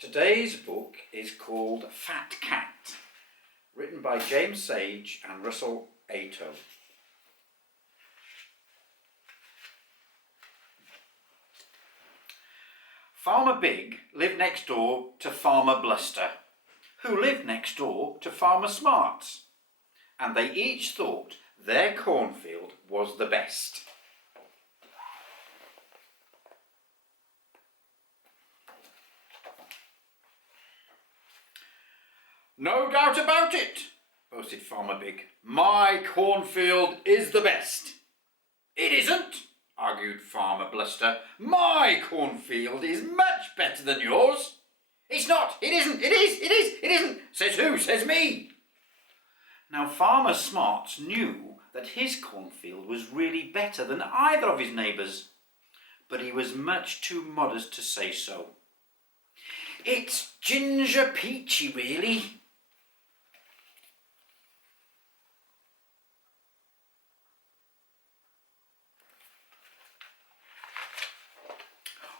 Today's book is called Fat Cat, written by James Sage and Russell Ato. Farmer Big lived next door to Farmer Bluster, who lived next door to Farmer Smarts, and they each thought their cornfield was the best. "No doubt about it," boasted Farmer Big. "My cornfield is the best." "It isn't," argued Farmer Bluster. "My cornfield is much better than yours." "It's not, it isn't, it is, it is, it isn't." "Says who? Says me." Now Farmer Smarts knew that his cornfield was really better than either of his neighbours, but he was much too modest to say so. "It's ginger peachy, really."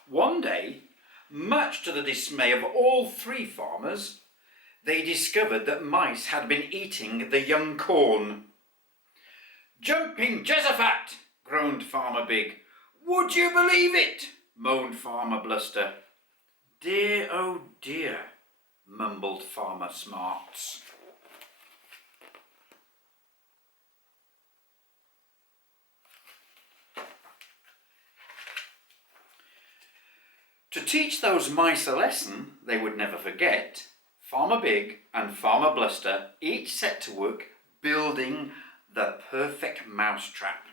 One day, much to the dismay of all three farmers, they discovered that mice had been eating the young corn. "Jumping Jezaphat!" groaned Farmer Big. "Would you believe it?" moaned Farmer Bluster. "Dear, oh dear," mumbled Farmer Smarts. To teach those mice a lesson they would never forget, Farmer Big and Farmer Bluster each set to work building the perfect mousetrap.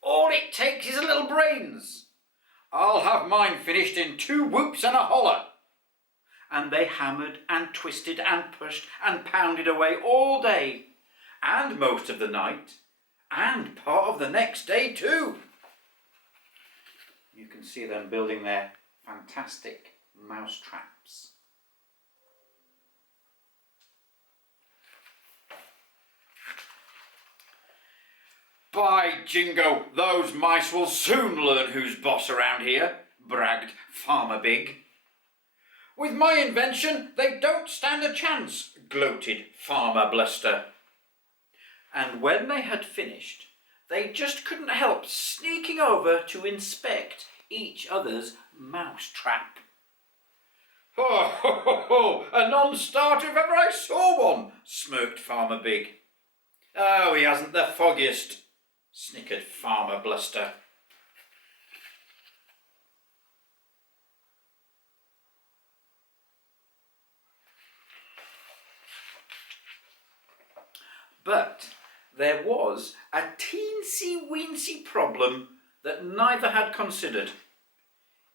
"All it takes is a little brains. I'll have mine finished in 2 whoops and a holler." And they hammered and twisted and pushed and pounded away all day, and most of the night, and part of the next day too. You can see them building their fantastic mouse traps. "By jingo, those mice will soon learn who's boss around here," bragged Farmer Big. "With my invention, they don't stand a chance," gloated Farmer Bluster. And when they had finished, they just couldn't help sneaking over to inspect each other's mouse-trap. "Ho, ho, ho, ho! A non-starter if ever I saw one," smirked Farmer Big. "Oh, he hasn't the foggiest," snickered Farmer Bluster. But there was a teensy-weensy problem that neither had considered.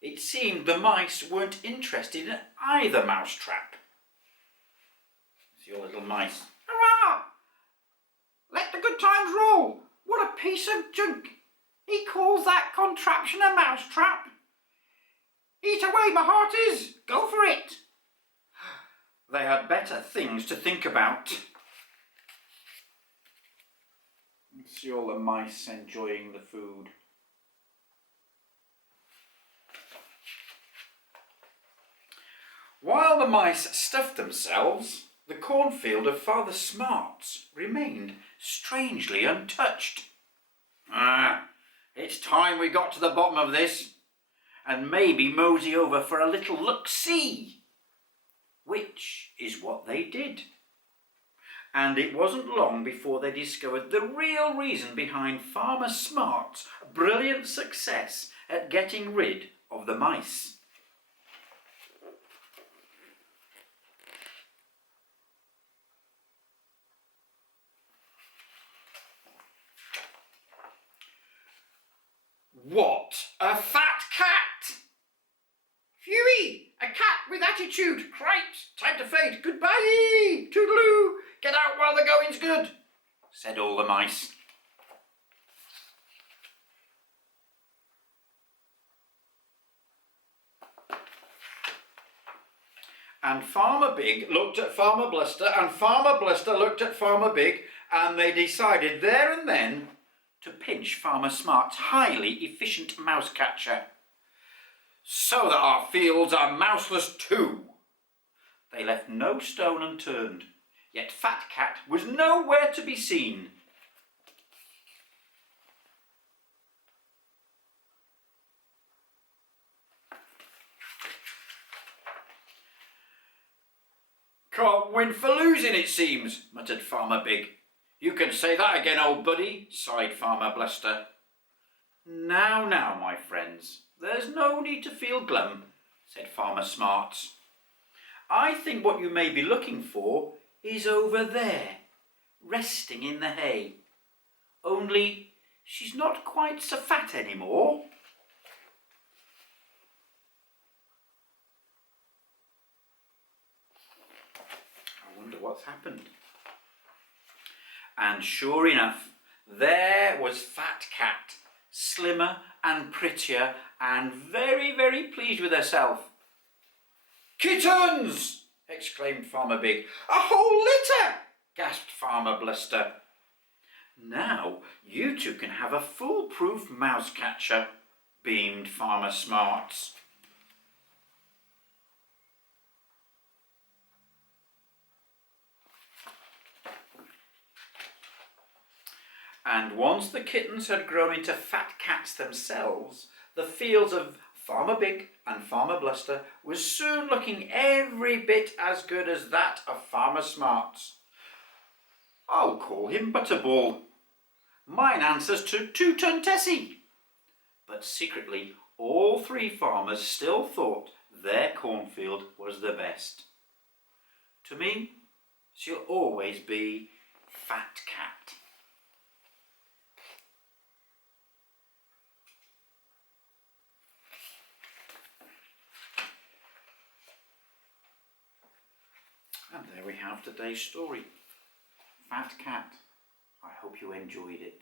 It seemed the mice weren't interested in either mousetrap. It's your little mice. "Hurrah! Let the good times roll! What a piece of junk! He calls that contraption a mousetrap! Eat away, my hearties! Go for it!" They had better things to think about. See all the mice enjoying the food. While the mice stuffed themselves, the cornfield of Father Smarts remained strangely untouched. It's time we got to the bottom of this, and maybe mosey over for a little look-see." Which is what they did. And it wasn't long before they discovered the real reason behind Farmer Smart's brilliant success at getting rid of the mice. "What a fat cat!" "Phewie! A cat with attitude! Right, time to fade! Goodbye! Toodaloo! Get out while the going's good!" said all the mice. And Farmer Big looked at Farmer Bluster, and Farmer Bluster looked at Farmer Big, and they decided there and then to pinch Farmer Smart's highly efficient mouse catcher. so that our fields are mouseless too. They left no stone unturned, yet Fat Cat was nowhere to be seen. Can't win for losing, it seems, muttered Farmer Big. You can say that again, old buddy, sighed Farmer Bluster. Now, my friends, there's no need to feel glum, said Farmer Smarts. I think what you may be looking for is over there, resting in the hay. Only she's not quite so fat anymore. I wonder what's happened. And sure enough, there was Fat Cat, slimmer and prettier and very, very pleased with herself. Kittens! Exclaimed Farmer Big. A whole litter! Gasped Farmer Bluster. Now you two can have a foolproof mouse catcher, beamed Farmer Smarts. And once the kittens had grown into fat cats themselves, the fields of Farmer Big and Farmer Bluster was soon looking every bit as good as that of Farmer Smarts. I'll call him Butterball. Mine answers to Two-Ton Tessie. But secretly, all three farmers still thought their cornfield was the best. To me, she'll always be Fat Cat. And there we have today's story, Fat Cat. I hope you enjoyed it.